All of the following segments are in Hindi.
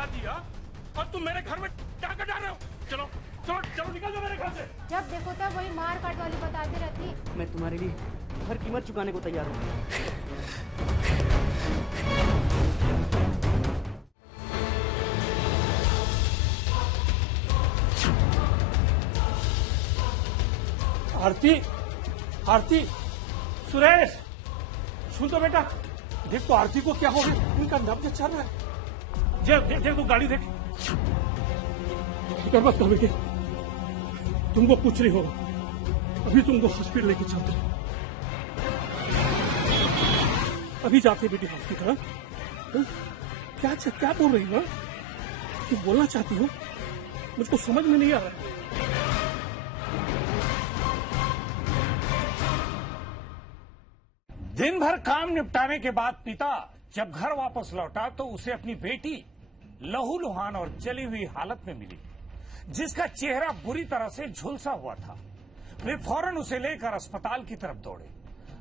गिरा दिया और तुम मेरे घर में टाका डाल रहे हो। चलो चलो चलो निकल जाओ मेरे घर से। जब देखो तब वही मार काट वाली बताती रहती है। मैं तुम्हारे लिए हर कीमत चुकाने को तैयार हूँ। आरती, आरती, सुरेश, सुन तो बेटा, देख तो आरती को क्या हो गया, उनका नब्ज चल रहा है। देख देख तो गाड़ी देख। फिक्र मत कर बेटे, तुमको कुछ नहीं होगा। अभी तुमको हॉस्पिटल लेके चलते हैं। अभी जाते बेटी हॉस्पिटल। क्या बोल रही हो? तुम बोलना चाहती हो? मुझको समझ में नहीं आ रहा। दिन भर काम निपटाने के बाद पिता जब घर वापस लौटा तो उसे अपनी बेटी लहूलुहान और जली हुई हालत में मिली, जिसका चेहरा बुरी तरह से झुलसा हुआ था। वे फौरन उसे लेकर अस्पताल की तरफ दौड़े।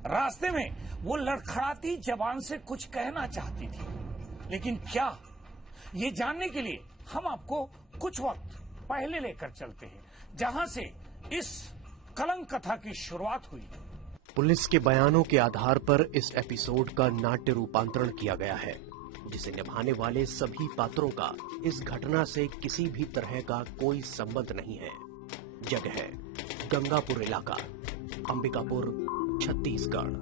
रास्ते में वो लड़खड़ाती जबान से कुछ कहना चाहती थी, लेकिन क्या, ये जानने के लिए हम आपको कुछ वक्त पहले लेकर चलते हैं, जहां से इस कलंक कथा की शुरुआत हुई। पुलिस के बयानों के आधार पर इस एपिसोड का नाट्य रूपांतरण किया गया है, जिसे निभाने वाले सभी पात्रों का इस घटना से किसी भी तरह का कोई संबंध नहीं है। जगह है गंगापुर इलाका, अंबिकापुर, छत्तीसगढ़।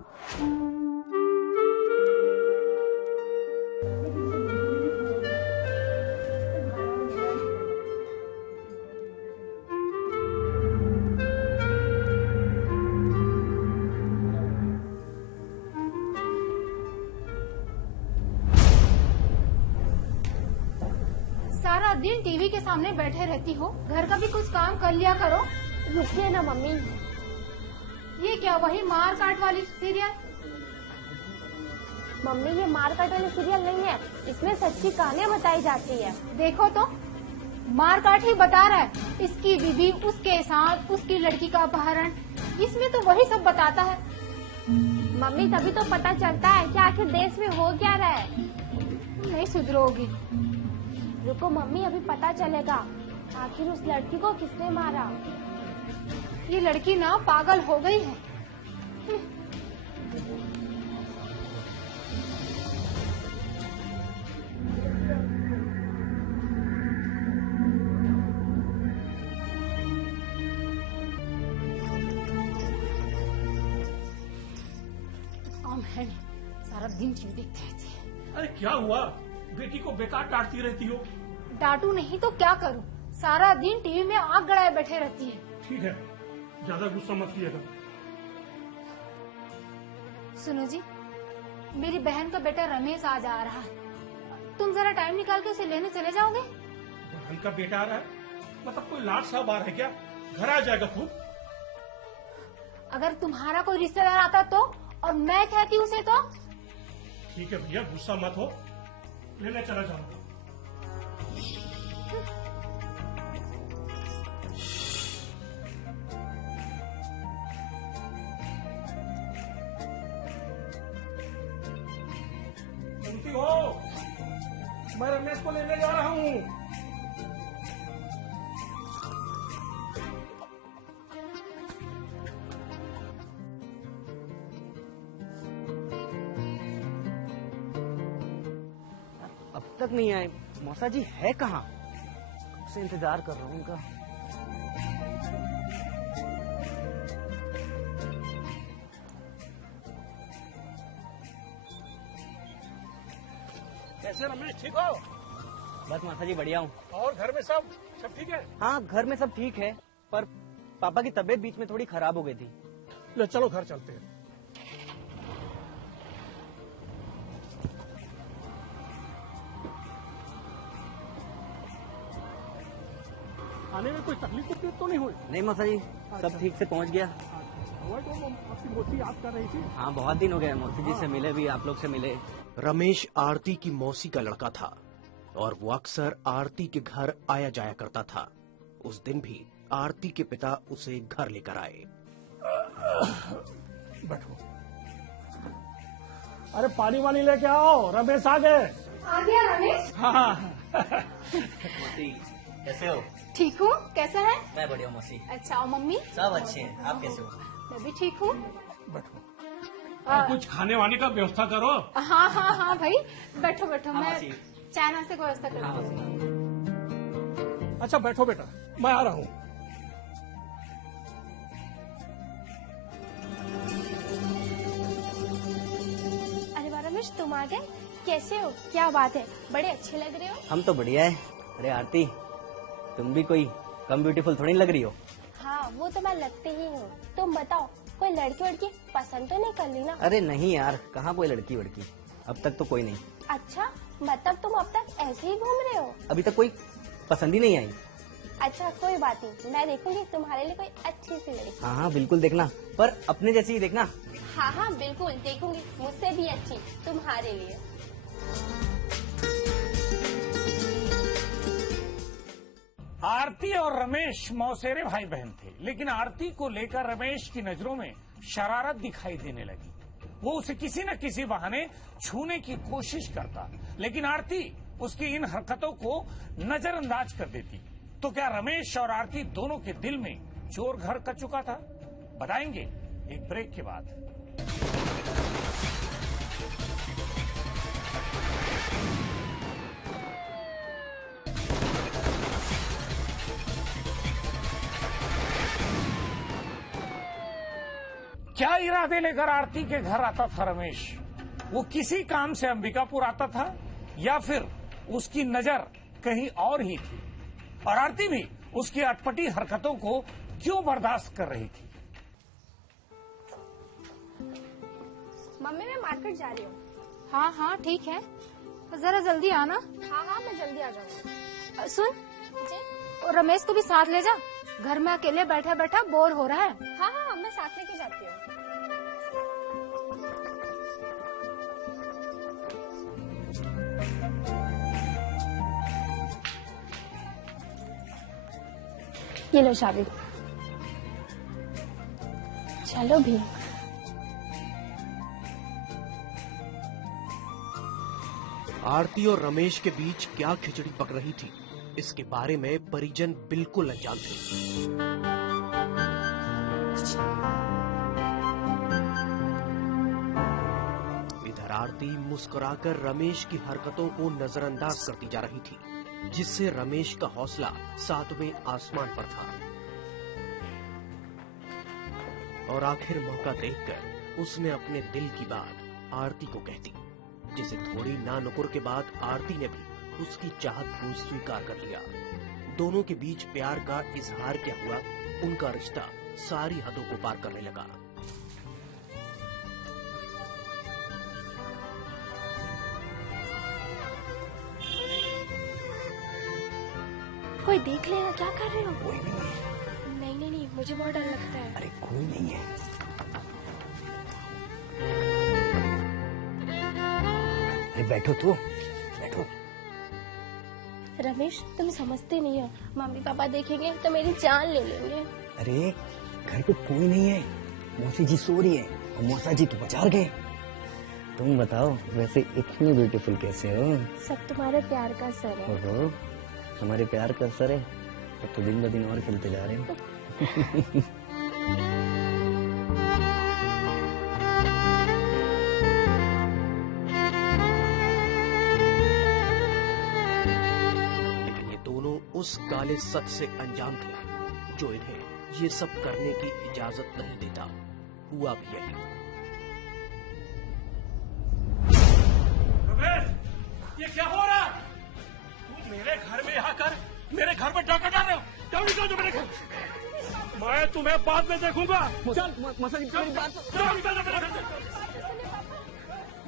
सारा दिन टीवी के सामने बैठे रहती हो, घर का भी कुछ काम कर लिया करो। रुकिए ना मम्मी। ये क्या वही मार काट वाली सीरियल? मम्मी ये मार काट वाली सीरियल नहीं है, इसमें सच्ची कहानियाँ बताई जाती है। देखो तो मार काट ही बता रहा है, इसकी बीवी, उसके साथ उसकी लड़की का अपहरण, इसमें तो वही सब बताता है। मम्मी तभी तो पता चलता है कि आखिर देश में हो क्या रहा है। तुम नहीं सुधरोगी। रुको मम्मी, अभी पता चलेगा आखिर उस लड़की को किसने मारा। ये लड़की ना पागल हो गई है। काम है नहीं, सारा दिन टीवी देखते रहती है। अरे क्या हुआ? बेटी को बेकार डांटती रहती हो। डांटू नहीं तो क्या करूं? सारा दिन टीवी में आग गड़ाए बैठे रहती है। ठीक है, ज्यादा गुस्सा मत किएगा। सुनो जी, मेरी बहन का बेटा रमेश आज आ रहा है, तुम जरा टाइम निकाल के उसे लेने चले जाओगे? बहन का बेटा आ रहा है? मतलब कोई लाट साहब आ रहा है क्या? घर आ जाएगा खुद? अगर तुम्हारा कोई रिश्तेदार आता तो, और मैं कहती उसे तो? ठीक है भैया, गुस्सा मत हो, लेने चला जाऊंगा। सुनती हो? मैं रमेश को लेने जा रहा हूँ। अब तक नहीं आए। मौसा जी है कहाँ? कब से इंतजार कर रहा हूँ उनका। कैसे रमेश, ठीक हो? बस मौसा जी बढ़िया हूँ। और घर में सब ठीक है? हाँ घर में सब ठीक है, पर पापा की तबीयत बीच में थोड़ी खराब हो गई थी। ले चलो घर चलते हैं। आने में कोई तकलीफ तो नहीं हुई? नहीं मौसा जी, सब ठीक से पहुँच गया। आपकी मौसी याद कर रही थी? हाँ बहुत दिन हो गए मौसी जी से मिले भी, आप लोग से मिले। रमेश आरती की मौसी का लड़का था और वो अक्सर आरती के घर आया जाया करता था। उस दिन भी आरती के पिता उसे घर लेकर आए। बैठो। अरे पानी वानी लेके आओ, रमेश आ गए। आ गया रमेश? हाँ। मौसी कैसे हो? ठीक हूँ, कैसे हैं? मैं बढ़िया मौसी। अच्छा, और मम्मी? सब अच्छे हैं, आप कैसे हो? मैं भी ठीक हूँ। बैठो। कुछ खाने वाने का व्यवस्था करो। हाँ हाँ हाँ भाई, बैठो बैठो, हाँ, मैं मौसी। चाय नाश्ते की व्यवस्था करती हूँ। अच्छा बैठो बेटा, मैं आ रहा हूँ। अरे वाह रमेश, तुम आ गए। कैसे हो? क्या बात है, बड़े अच्छे लग रहे हो। हम तो बढ़िया है। अरे आरती, तुम भी कोई कम ब्यूटीफुल थोड़ी लग रही हो। हाँ, वो तो मैं लगती ही हूँ। तुम बताओ, कोई लड़की वड़की पसंद तो नहीं कर ली ना? अरे नहीं यार, कहाँ कोई लड़की वड़की, अब तक तो कोई नहीं। अच्छा, मतलब तुम अब तक ऐसे ही घूम रहे हो? अभी तक कोई पसंद ही नहीं आई। अच्छा, कोई बात नहीं, मैं देखूंगी तुम्हारे लिए कोई अच्छी सी लड़की। हाँ हाँ बिल्कुल देखना, पर अपने जैसी ही देखना। हाँ हाँ बिल्कुल देखूंगी, मुझसे भी अच्छी तुम्हारे लिए। आरती और रमेश मौसेरे भाई बहन थे, लेकिन आरती को लेकर रमेश की नजरों में शरारत दिखाई देने लगी। वो उसे किसी न किसी बहाने छूने की कोशिश करता, लेकिन आरती उसकी इन हरकतों को नजरअंदाज कर देती। तो क्या रमेश और आरती दोनों के दिल में चोर घर कर चुका था? बताएंगे एक ब्रेक के बाद। क्या इरादे लेकर आरती के घर आता था रमेश? वो किसी काम से अंबिकापुर आता था या फिर उसकी नजर कहीं और ही थी? और आरती भी उसकी अटपटी हरकतों को क्यों बर्दाश्त कर रही थी? मम्मी, मैं मार्केट जा रही हूँ। हाँ हाँ ठीक है, तो जरा जल्दी आना। हाँ हाँ, मैं जल्दी आ जाऊंगी। सुन जी? और रमेश को भी साथ ले जा, घर में अकेले बैठा बैठा बोर हो रहा है। हाँ हाँ, मैं साथ लेके जाती हूँ। ये लो चाबी। चलो भी। आरती और रमेश के बीच क्या खिचड़ी पक रही थी, इसके बारे में परिजन बिल्कुल अनजान थे। इधर आरती मुस्कुराकर रमेश की हरकतों को नजरअंदाज करती जा रही थी, जिससे रमेश का हौसला 7वें आसमान पर था। और आखिर मौका देखकर उसने अपने दिल की बात आरती को कह दी, जिसे थोड़ी नानुकुर के बाद आरती ने भी उसकी चाहत को स्वीकार कर लिया। दोनों के बीच प्यार का इजहार क्या हुआ, उनका रिश्ता सारी हदों को पार करने लगा। कोई देख लेगा, क्या कर रहे हो? कोई नहीं। नहीं नहीं, मुझे बहुत डर लगता है। अरे कोई नहीं है। अरे बैठो तो, बैठो। रमेश, तुम समझते नहीं हो, मम्मी पापा देखेंगे तो मेरी जान ले लेंगे। अरे घर पे कोई नहीं है, मौसी जी सो रही है और मौसा जी तो बाजार गए। तुम बताओ, वैसे इतनी ब्यूटीफुल कैसे हो? सब तुम्हारे प्यार का असर है। ओहो, हमारे प्यार का असर है, अब तो दिन ब दिन और खिलते जा रहे हैं। लेकिन ये दोनों उस काले सच से अनजान थे, जो इन्हें ये सब करने की इजाजत नहीं देता। हुआ भी यही। रमेश, ये क्या हो रहा है? तुम मेरे घर में आकर मेरे घर में डाका डाल रहे हो? चलो निकल जाओ मेरे घर। मैं तुम्हें बाद में देखूंगा। चल मौसा जी मेरी बात चलो निकल जाओ मेरे घर से।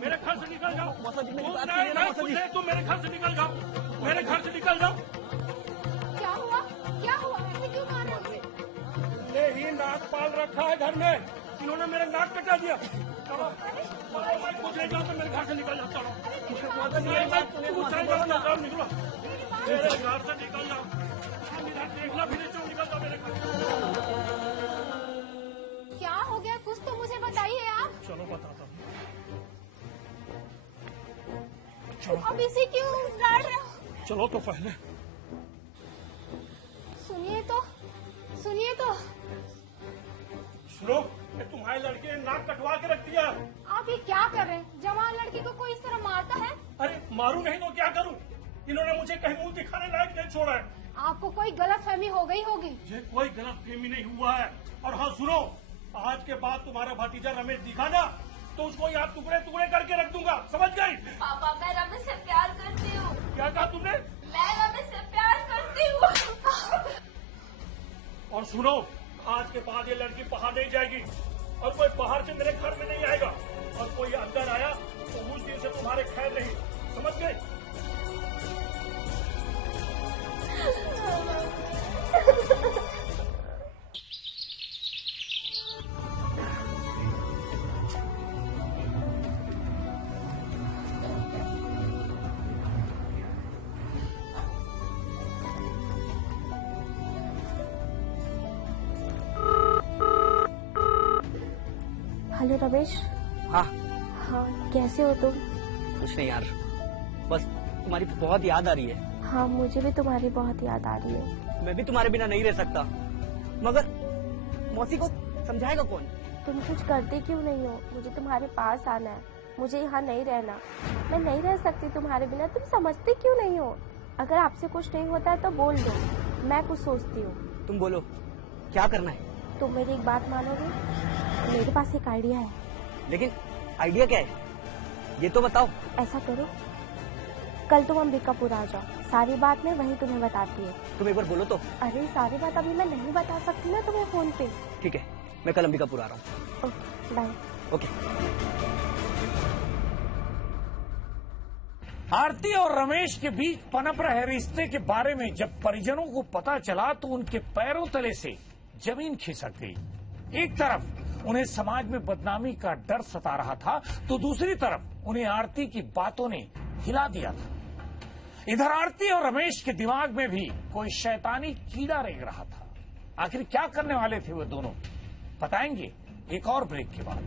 मेरे घर से निकल जाओ। मौसा जी मेरी बात तुम सुनिए ना मौसा जी। तुम मेरे घर से निकल जाओ, मेरे घर से निकल जाओ। क्या हुआ? क्या हुआ? ऐसे क्यों मार रहे हो मुझे? ये ही नाक पाल रखा है घर में, इन्होंने मेरा नाक कटा दिया। चलो खुद ले जाओ, तो मेरे घर से निकल जाओ। चलो मौसा जी मेरी बात सुनिए, मौसा जी। निकलो मेरे घर से निकल जाओ। देखना फिर निकल जाओ मेरे घर। क्या हो गया? कुछ तो मुझे बताइए आप। चलो बताता हूँ। अब इसे क्यों डांट रहे हो? चलो तो पहले। सुनिए तो सुनो, ये तुम्हारे लड़के ने नाक कटवा के रख दिया। आप ये क्या कर रहे हैं? जवान लड़की को कोई इस तरह मारता है? अरे मारू नहीं तो क्या करूं? इन्होंने मुझे कहीं मुंह दिखाने लायक नहीं छोड़ा है। आपको कोई गलतफहमी हो गई होगी। ये कोई गलतफहमी नहीं हुआ है। और हाँ सुनो, आज के बाद तुम्हारा भतीजा रमेश दिखा ना तो उसको याद टुकड़े टुकड़े करके रख दूंगा, समझ गई? पापा मैं रमेश से प्यार करती हूँ। क्या कहा तुमने? मैं रमेश से प्यार करती हूँ। और सुनो, आज के बाद ये लड़की बाहर नहीं जाएगी और कोई बाहर से मेरे घर में नहीं आएगा, और कोई अंदर आया तो उस दिन से तुम्हारे खैर नहीं, समझ गए? हेलो रमेश। हाँ हाँ कैसे हो तुम? कुछ नहीं यार, बस तुम्हारी बहुत याद आ रही है। हाँ मुझे भी तुम्हारी बहुत याद आ रही है। मैं भी तुम्हारे बिना नहीं रह सकता, मगर मौसी को समझाएगा कौन? तुम कुछ करते क्यों नहीं हो? मुझे तुम्हारे पास आना है, मुझे यहाँ नहीं रहना। मैं नहीं रह सकती तुम्हारे बिना, तुम समझते क्यों नहीं हो? अगर आपसे कुछ नहीं होता है तो बोल दो, मैं कुछ सोचती हूँ। तुम बोलो, क्या करना है? तुम मेरी एक बात मानोगे? मेरे पास एक आइडिया है। लेकिन आइडिया क्या है, ये तो बताओ। ऐसा करो, कल तुम अंबिकापुर आ जाओ, सारी बात मैं वही तुम्हें बताती है। तुम एक बार बोलो तो। अरे सारी बात अभी मैं नहीं बता सकती ना तुम्हें फोन पे। ठीक है, मैं कल अंबिकापुर आ रहा हूँ। Okay bye. ओके। आरती और रमेश के बीच पनप रहे रिश्ते के बारे में जब परिजनों को पता चला तो उनके पैरों तले से जमीन खिसक गई। एक तरफ उन्हें समाज में बदनामी का डर सता रहा था, तो दूसरी तरफ उन्हें आरती की बातों ने हिला दिया था। इधर आरती और रमेश के दिमाग में भी कोई शैतानी कीड़ा रेंग रहा था। आखिर क्या करने वाले थे वो दोनों, बताएंगे एक और ब्रेक के बाद।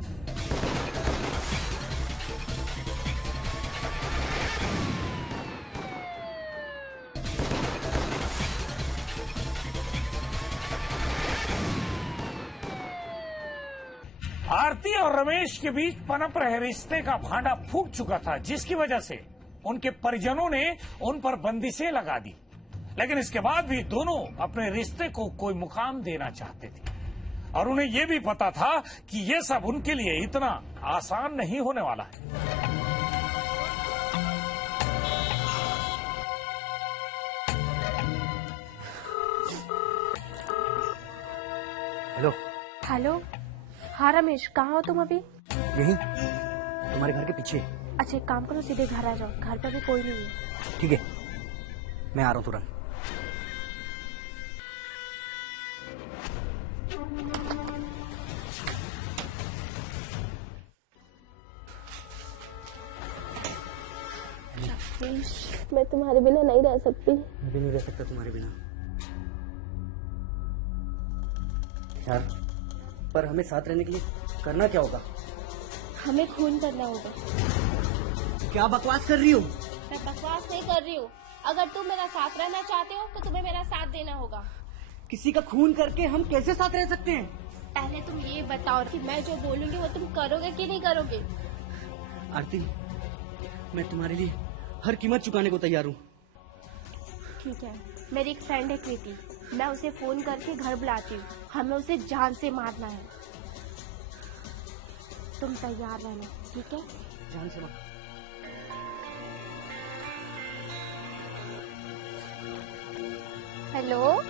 आरती और रमेश के बीच पनप रहे रिश्ते का भांडा फूट चुका था, जिसकी वजह से उनके परिजनों ने उन पर बंदिशें लगा दी। लेकिन इसके बाद भी दोनों अपने रिश्ते को कोई मुकाम देना चाहते थे, और उन्हें यह भी पता था कि यह सब उनके लिए इतना आसान नहीं होने वाला है। हेलो। हेलो। हाँ रमेश, कहाँ हो तुम अभी? यही तुम्हारे घर के पीछे। अच्छा एक काम करो, सीधे घर आ जाओ, घर पर भी कोई नहीं है। ठीक है, मैं आ रहा हूँ तुरंत। मैं तुम्हारे बिना नहीं रह सकती। मैं भी नहीं रह सकता तुम्हारे बिना यार। पर हमें साथ रहने के लिए करना क्या होगा? हमें खून करना होगा। क्या बकवास कर रही हो? मैं बकवास नहीं कर रही हूँ। अगर तुम मेरा साथ रहना चाहते हो तो तुम्हें मेरा साथ देना होगा। किसी का खून करके हम कैसे साथ रह सकते हैं? पहले तुम ये बताओ कि मैं जो बोलूंगी वो तुम करोगे कि नहीं करोगे? आरती, मैं तुम्हारे लिए हर कीमत चुकाने को तैयार हूँ। ठीक है, मेरी एक फ्रेंड है कृति, मैं उसे फोन करके घर बुलाती हूँ। हमें उसे जान से मारना है। तुम तैयार रहना, ठीक है? जान से मार। हेलो।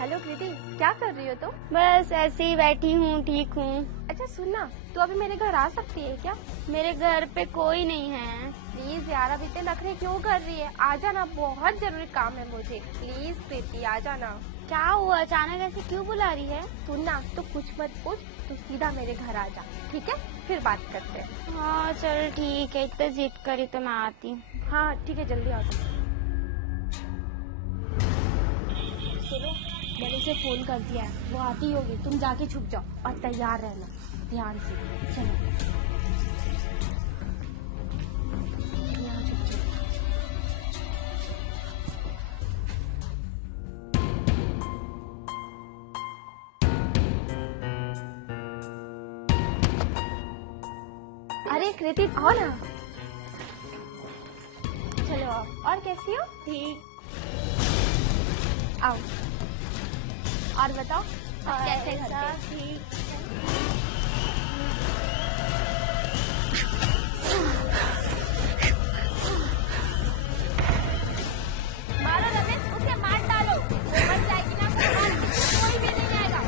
हेलो कृति, क्या कर रही हो तुम? बस ऐसे ही बैठी हूँ, ठीक हूँ। अच्छा सुनना, तू अभी मेरे घर आ सकती है क्या? मेरे घर पे कोई नहीं है। प्लीज यार, अब इतने नखरे क्यों कर रही है? आ जाना, बहुत जरूरी काम है मुझे। प्लीज कृति आ जाना। क्या हुआ, अचानक ऐसे क्यों बुला रही है? सुनना, तू कुछ मत पूछ, तू सीधा मेरे घर आ जा, ठीक है? फिर बात करते हैं। हाँ चल ठीक है, इतना जिद करी तो मैं आती हूँ। हाँ ठीक है, जल्दी आ जाओ। सुनो, मैंने उसे फोन कर दिया है, वो आती होगी। तुम जाके छुप जाओ और तैयार रहना ध्यान से। चलो यहाँ छुप जाओ। अरे कृति आओ ना। चलो आओ। और कैसी हो? ठीक। आओ। और बताओ कैसे घर पे? ठीक। मारो रमेश, उसे मार डालो। वो मर जाएगी ना तो कोई भी नहीं आएगा।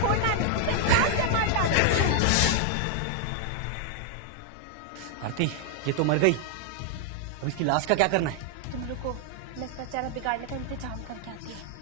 छोड़ना नहीं, उसे प्यार से मार डालो। आरती, ये तो मर गई। अब इसकी लाश का क्या करना है? तुम रुको, मैं इसका चेहरा बिगाड़ने का इंतजाम करके आती हूँ।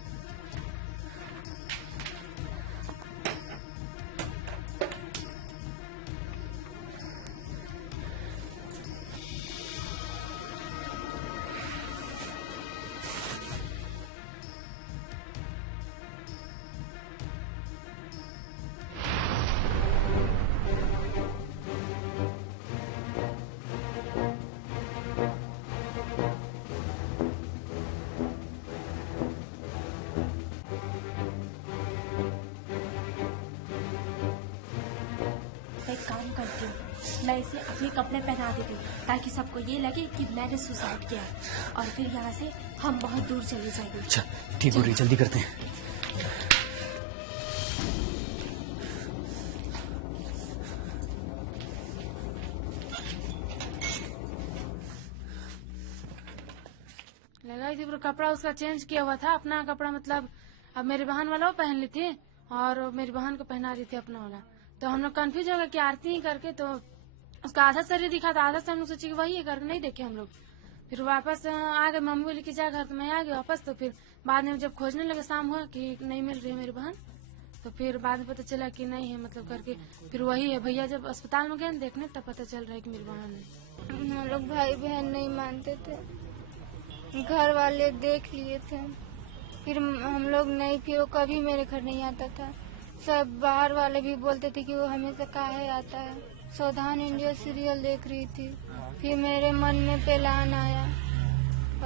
एक काम करती हूँ, मैं इसे अपने कपड़े पहना देती हूँ ताकि सबको ये लगे कि मैंने सुसाइड किया और फिर यहाँ से हम बहुत दूर चले जाएंगे। अच्छा ठीक हो रही, जल्दी करते हैं। लगाई थी, पर कपड़ा उसका चेंज किया हुआ था। अपना कपड़ा मतलब अब मेरी बहन वाला वो पहन ली थी और मेरी बहन को पहना रही थी अपना वाला। तो हम लोग कंफ्यूज हो गए कि आरती ही करके, तो उसका आधा शरीर दिखा था, आधा से हम लोग सोचे कि वही है करके नहीं देखे हम लोग। फिर वापस आ गए, मम्मी बोली कि जा घर, तो मैं आ गई वापस। तो फिर बाद में जब खोजने लगे शाम हुआ कि नहीं मिल रही है मेरी बहन, तो फिर बाद में पता चला कि नहीं है मतलब करके फिर वही है। भैया जब अस्पताल में गए देखने तब पता चल रहा है कि मेरी बहन है। हम लोग भाई बहन नहीं मानते थे, घर वाले देख लिए थे, फिर हम लोग नहीं, फिर वो कभी मेरे घर नहीं आता था। सब बाहर वाले भी बोलते थे कि वो हमेशा काहे आता है। सावधान इंडिया सीरियल देख रही थी, फिर मेरे मन में प्लान आया,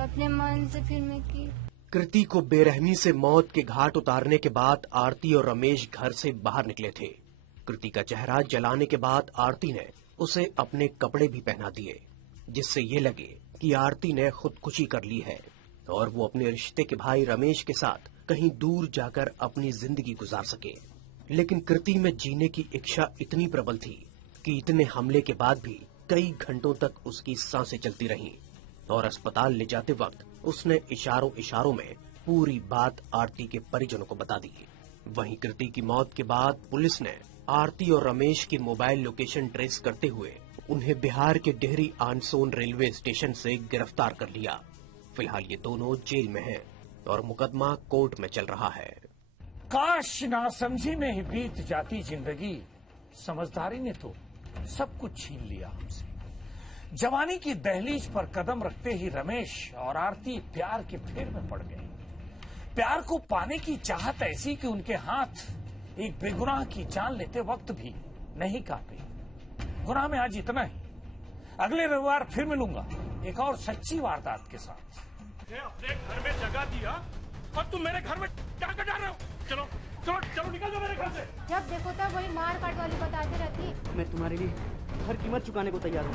अपने मन से फिर मैं की। कृति को बेरहमी से मौत के घाट उतारने के बाद आरती और रमेश घर से बाहर निकले थे। कृति का चेहरा जलाने के बाद आरती ने उसे अपने कपड़े भी पहना दिए, जिससे ये लगे कि आरती ने खुदकुशी कर ली है और वो अपने रिश्ते के भाई रमेश के साथ कहीं दूर जाकर अपनी जिंदगी गुजार सके। लेकिन कृति में जीने की इच्छा इतनी प्रबल थी कि इतने हमले के बाद भी कई घंटों तक उसकी सांसें चलती रहीं और अस्पताल ले जाते वक्त उसने इशारों इशारों में पूरी बात आरती के परिजनों को बता दी। वहीं कृति की मौत के बाद पुलिस ने आरती और रमेश की मोबाइल लोकेशन ट्रेस करते हुए उन्हें बिहार के डेहरी आनसोन रेलवे स्टेशन से गिरफ्तार कर लिया। फिलहाल ये दोनों जेल में हैं और मुकदमा कोर्ट में चल रहा है। काश नासमझी में ही बीत जाती जिंदगी, समझदारी ने तो सब कुछ छीन लिया हमसे। जवानी की दहलीज पर कदम रखते ही रमेश और आरती प्यार के फेर में पड़ गए। प्यार को पाने की चाहत ऐसी कि उनके हाथ एक बेगुनाह की जान लेते वक्त भी नहीं कांपे। गुनाह में आज इतना ही, अगले रविवार फिर मिलूंगा एक और सच्ची वारदात के साथ। अपने घर में जगह दिया और तुम मेरे घर में क्या कर रहे हो? चलो चलो चलो निकल जाओ मेरे घर से। जब देखो तब वही मार काट वाली बताते रहती। मैं तुम्हारे लिए हर कीमत चुकाने को तैयार हूँ।